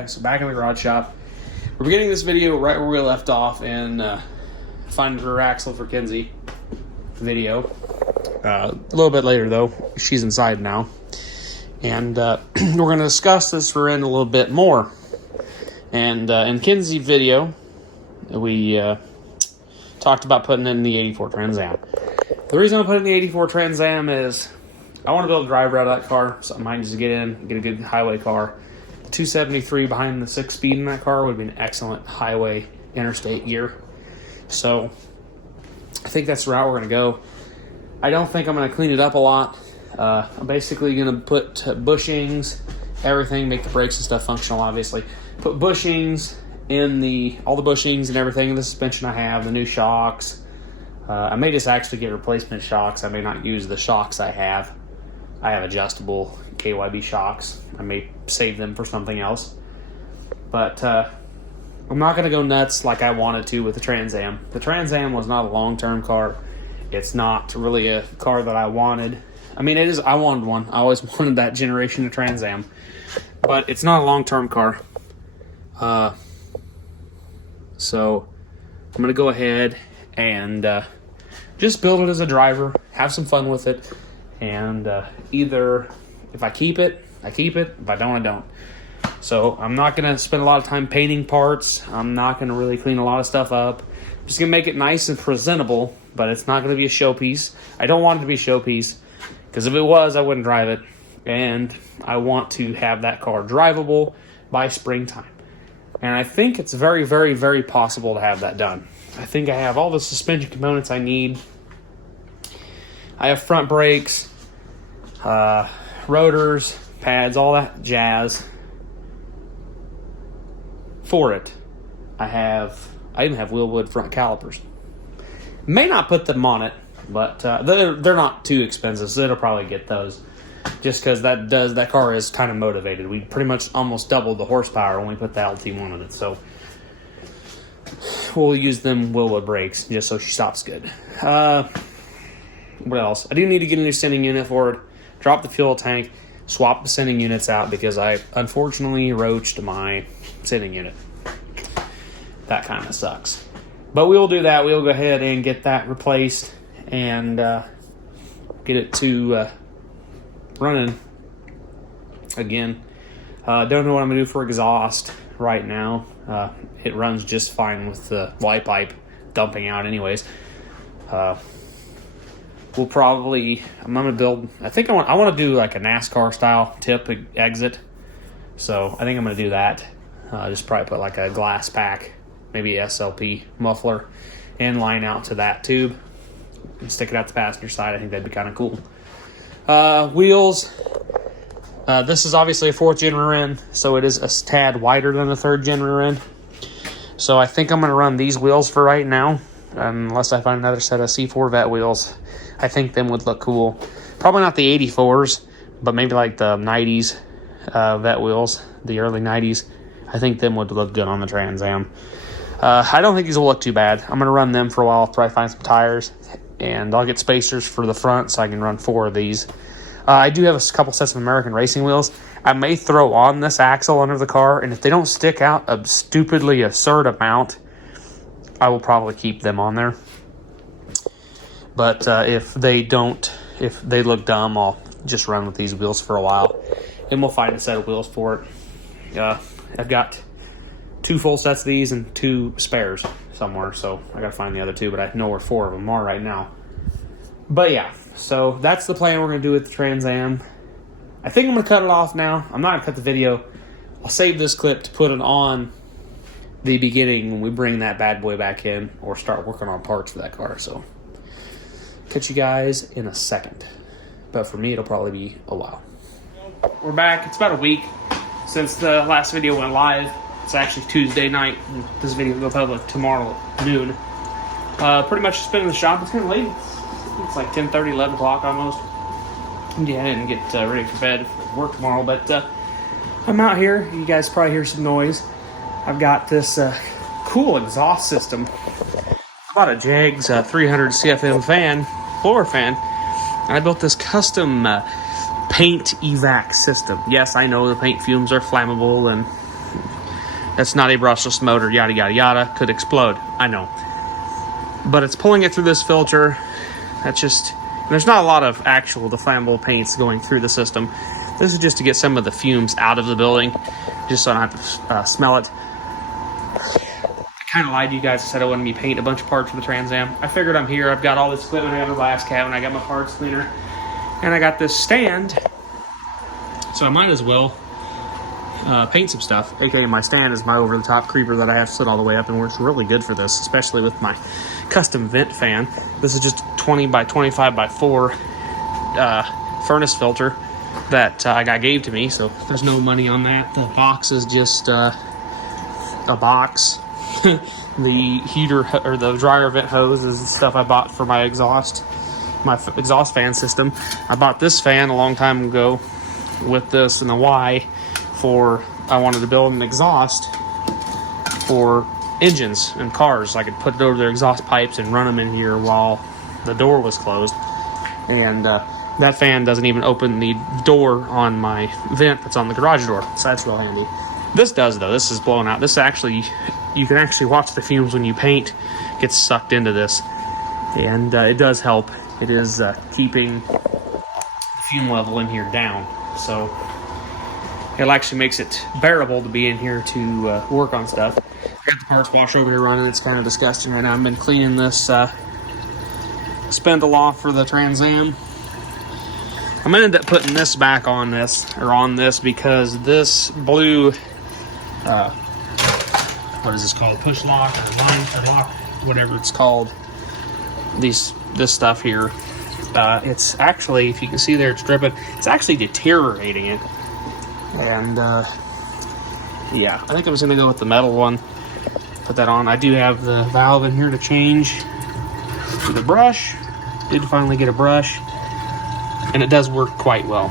guys, so back in the garage shop. We're beginning this video right where we left off in finding her axle for Kinsey video. A little bit later though, she's inside now. And we're going to discuss this for in a little bit more. And in Kinsey video, we talked about putting in the 84 Trans Am. The reason I put in the 84 Trans Am is I want to build a driver out of that car. Something I can just get in, get a good highway car. The 273 behind the 6-speed in that car would be an excellent highway interstate gear. So I think that's the route we're going to go. I don't think I'm going to clean it up a lot. I'm basically going to put bushings, everything, make the brakes and stuff functional, obviously. Put bushings in all the bushings and everything in the suspension I have, the new shocks. I may just actually get replacement shocks. I may not use the shocks I have. I have adjustable KYB shocks. I may save them for something else. But I'm not going to go nuts like I wanted to with the Trans Am. The Trans Am was not a long-term car. It's not really a car that I wanted. I mean, it is. I wanted one. I always wanted that generation of Trans Am. But it's not a long-term car. So I'm going to go ahead and just build it as a driver. Have some fun with it. And either if I keep it, I keep it. If I don't, I don't. So I'm not going to spend a lot of time painting parts. I'm not going to really clean a lot of stuff up. I'm just going to make it nice and presentable, but it's not going to be a showpiece. I don't want it to be a showpiece, because if it was, I wouldn't drive it. And I want to have that car drivable by springtime. And I think it's very, very, very possible to have that done. I think I have all the suspension components I need. I have front brakes, rotors, pads, all that jazz for it. I even have Willwood front calipers. May not put them on it, but they're not too expensive, so it'll probably get those. Just because that car is kind of motivated. We pretty much almost doubled the horsepower when we put the LT1 on it, so we'll use them Willwood brakes just so she stops good. What else? I do need to get a new sending unit for it. Drop the fuel tank. Swap the sending units out because I unfortunately roached my sending unit. That kind of sucks. But we will do that. We'll go ahead and get that replaced and get it to running again. Don't know what I'm going to do for exhaust right now. It runs just fine with the Y pipe dumping out anyways. I'm going to build, I think I want to do like a NASCAR style tip exit. So I think I'm going to do that. Just probably put like a glass pack, maybe SLP muffler, and line out to that tube and stick it out the passenger side. I think that'd be kind of cool. Wheels. This is obviously a 4th gen rear end, so it is a tad wider than a 3rd gen rear end. So I think I'm going to run these wheels for right now, unless I find another set of C4 Vet wheels. I think them would look cool. Probably not the 84s, but maybe like the 90s Vet wheels, the early 90s. I think them would look good on the Trans Am. I don't think these will look too bad. I'm going to run them for a while. I'll probably find some tires, and I'll get spacers for the front so I can run 4 of these. I do have a couple sets of American racing wheels. I may throw on this axle under the car, and if they don't stick out a stupidly absurd amount, I will probably keep them on there. But if they look dumb, I'll just run with these wheels for a while, and we'll find a set of wheels for it. I've got 2 full sets of these and 2 spares somewhere, so I gotta find the other 2, but I know where 4 of them are right now. But yeah, so that's the plan we're gonna do with the Trans Am. I think I'm gonna cut it off now. I'm not gonna cut the video. I'll save this clip to put it on the beginning when we bring that bad boy back in or start working on parts for that car. So catch you guys in a second. But for me, it'll probably be a while. We're back. It's about a week since the last video went live. It's actually Tuesday night. This video will go public tomorrow at noon. Pretty much just been in the shop. It's kind of late. It's like 10:30, 11 o'clock almost. Yeah, I didn't get ready for bed for work tomorrow, but I'm out here. You guys probably hear some noise. I've got this cool exhaust system. I bought a Jags 300 CFM fan, blower fan, and I built this custom paint evac system. Yes, I know the paint fumes are flammable and That's not a brushless motor, yada, yada, yada. Could explode, I know. But it's pulling it through this filter. That's just, there's not a lot of actual flammable paints going through the system. This is just to get some of the fumes out of the building, just so I don't have to smell it. I kind of lied to you guys. I said I wouldn't be painting a bunch of parts for the Trans Am. I figured I'm here. I've got all this equipment. I got my glass cabinet. I got my parts cleaner. And I got this stand. So I might as well paint some stuff. AKA my stand is my over-the-top creeper that I have slid all the way up and works really good for this, especially with my custom vent fan. This is just 20 by 25 by 4 furnace filter that I got gave to me, so there's no money on that. The box is just a box. The heater or the dryer vent hose is the stuff I bought for my exhaust fan system. I bought this fan a long time ago with this and the Y for I wanted to build an exhaust for engines and cars. I could put it over their exhaust pipes and run them in here while the door was closed. And that fan doesn't even open the door on my vent that's on the garage door, so that's real handy. This does, though. This is blowing out. This actually, you can actually watch the fumes when you paint get sucked into this, and it does help. It is keeping the fume level in here down, so it actually makes it bearable to be in here to work on stuff. I got the parts washer over here running. It's kind of disgusting right now. I've been cleaning this spindle off for the Trans Am. I'm gonna end up putting this back on this because this blue what is this called, push lock or line or lock, whatever it's called, this stuff here, it's actually, if you can see there, it's dripping. It's actually deteriorating it, and yeah, I think I was gonna go with the metal one, put that on. I do have the valve in here to change to the brush. Did finally get a brush, and it does work quite well.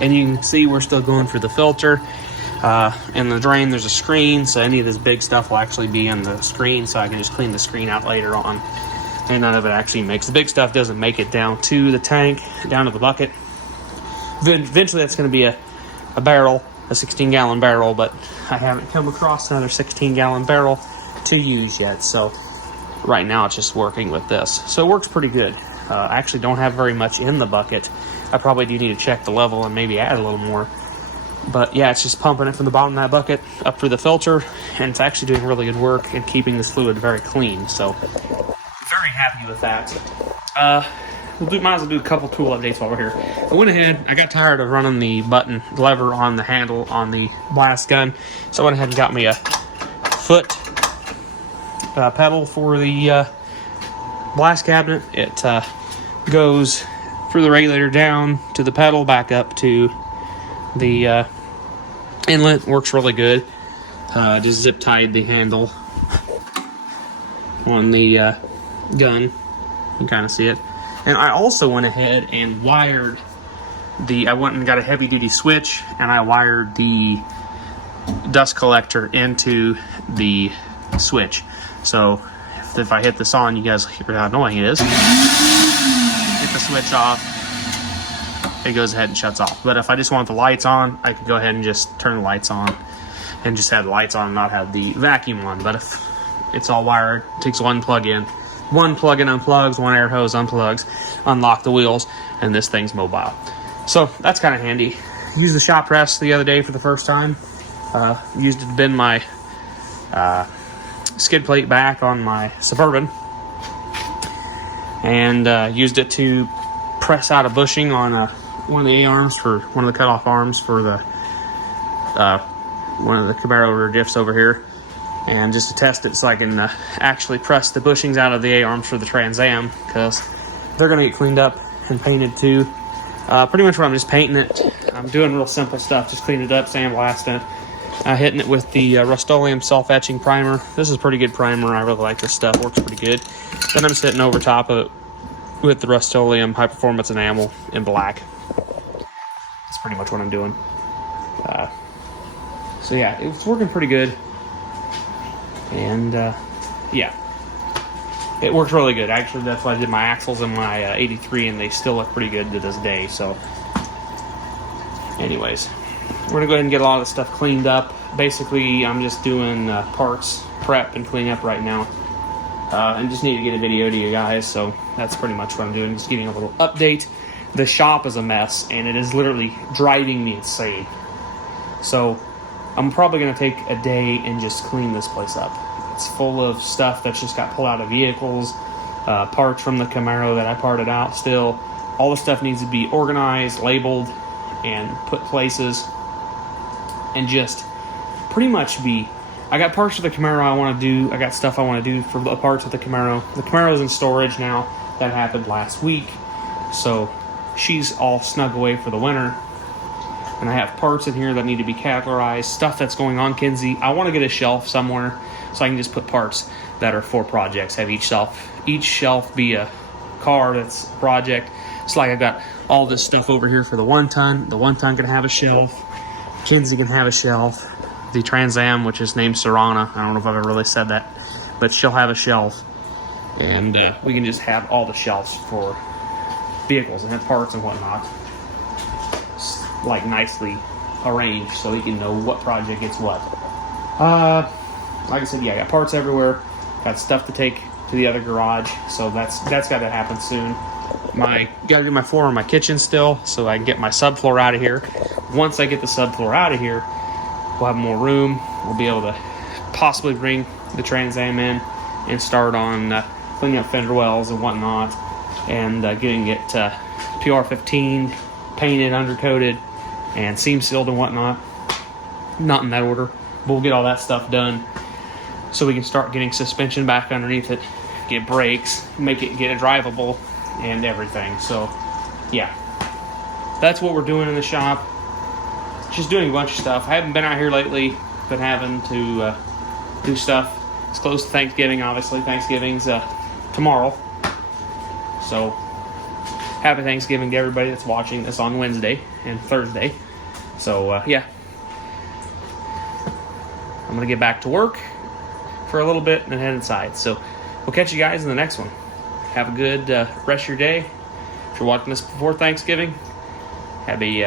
And you can see we're still going for the filter. In the drain there's a screen, so any of this big stuff will actually be in the screen, so I can just clean the screen out later on. And none of it actually makes, the big stuff doesn't make it down to the tank, down to the bucket. Then eventually that's going to be a barrel, a 16-gallon barrel, but I haven't come across another 16-gallon barrel to use yet, so right now it's just working with this. So it works pretty good. I actually don't have very much in the bucket. I probably do need to check the level and maybe add a little more. But yeah, it's just pumping it from the bottom of that bucket up through the filter, and it's actually doing really good work and keeping this fluid very clean. So very happy with that. Might as well do a couple tool updates while we're here. I went ahead, I got tired of running the lever on the handle on the blast gun, so I went ahead and got me a foot pedal for the blast cabinet. It goes through the regulator down to the pedal, back up to the inlet. Works really good. Just zip tied the handle on the gun. You can kind of see it. And I also went ahead and wired I went and got a heavy duty switch, and I wired the dust collector into the switch. So if I hit this on, you guys hear how annoying it is. Hit the switch off, it goes ahead and shuts off. But if I just want the lights on, I could go ahead and just turn the lights on and just have the lights on and not have the vacuum on. But if it's all wired, it takes one plug-in. One plug-in unplugs, one air hose unplugs, unlock the wheels, and this thing's mobile. So that's kind of handy. Used the shop press the other day for the first time. Used it to bend my skid plate back on my Suburban. And used it to press out a bushing on one of the A-arms, for one of the cutoff arms for the one of the Camaro diffs over here. And just to test it so I can actually press the bushings out of the A-arms for the Trans Am, because they're going to get cleaned up and painted too. Pretty much what I'm just painting it. I'm doing real simple stuff, just cleaning it up, sandblasting it. Hitting it with the Rust-Oleum self-etching primer. This is a pretty good primer. I really like this stuff. Works pretty good. Then I'm sitting over top of it with the Rust-Oleum high-performance enamel in black. That's pretty much what I'm doing. So yeah, it's working pretty good. And yeah, it works really good. Actually, that's why I did my axles in my 83, and they still look pretty good to this day. So anyways, we're gonna go ahead and get a lot of the stuff cleaned up. Basically, I'm just doing parts prep and cleaning up right now. And just need to get a video to you guys, so that's pretty much what I'm doing, just giving a little update. The shop is a mess, and it is literally driving me insane. So I'm probably going to take a day and just clean this place up. It's full of stuff that's just got pulled out of vehicles, parts from the Camaro that I parted out still. All the stuff needs to be organized, labeled, and put places, and just pretty much be... I got parts of the Camaro I want to do. I got stuff I want to do for the parts of the Camaro. The Camaro is in storage now. That happened last week. So she's all snug away for the winter. And I have parts in here that need to be categorized. Stuff that's going on, Kinsey. I want to get a shelf somewhere so I can just put parts that are for projects. Have each shelf be a car that's a project. It's like I've got all this stuff over here for the 1 ton. The 1 ton can have a shelf. Kinsey can have a shelf. The Trans Am, which is named Serrana, I don't know if I've ever really said that, but she'll have a shelf, and we can just have all the shelves for vehicles and have parts and whatnot, like nicely arranged so you can know what project gets what. Like I said, yeah, I got parts everywhere, got stuff to take to the other garage, so that's got to happen soon. Gotta get my floor in my kitchen still, so I can get my subfloor out of here. Once I get the subfloor out of here, we'll have more room. We'll be able to possibly bring the Trans Am in and start on cleaning up fender wells and whatnot, and getting it PR15 painted, undercoated, and seam sealed and whatnot. Not in that order, but we'll get all that stuff done so we can start getting suspension back underneath it, get brakes, get it drivable, and everything. So, yeah, that's what we're doing in the shop. Just doing a bunch of stuff. I haven't been out here lately. Been having to do stuff. It's close to Thanksgiving, obviously. Thanksgiving's tomorrow. So, happy Thanksgiving to everybody that's watching this on Wednesday and Thursday. So, yeah. I'm going to get back to work for a little bit and then head inside. So, we'll catch you guys in the next one. Have a good rest of your day. If you're watching this before Thanksgiving, happy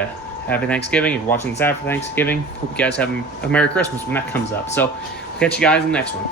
Thanksgiving. If you're watching this after Thanksgiving, hope you guys have a Merry Christmas when that comes up. So, we'll catch you guys in the next one.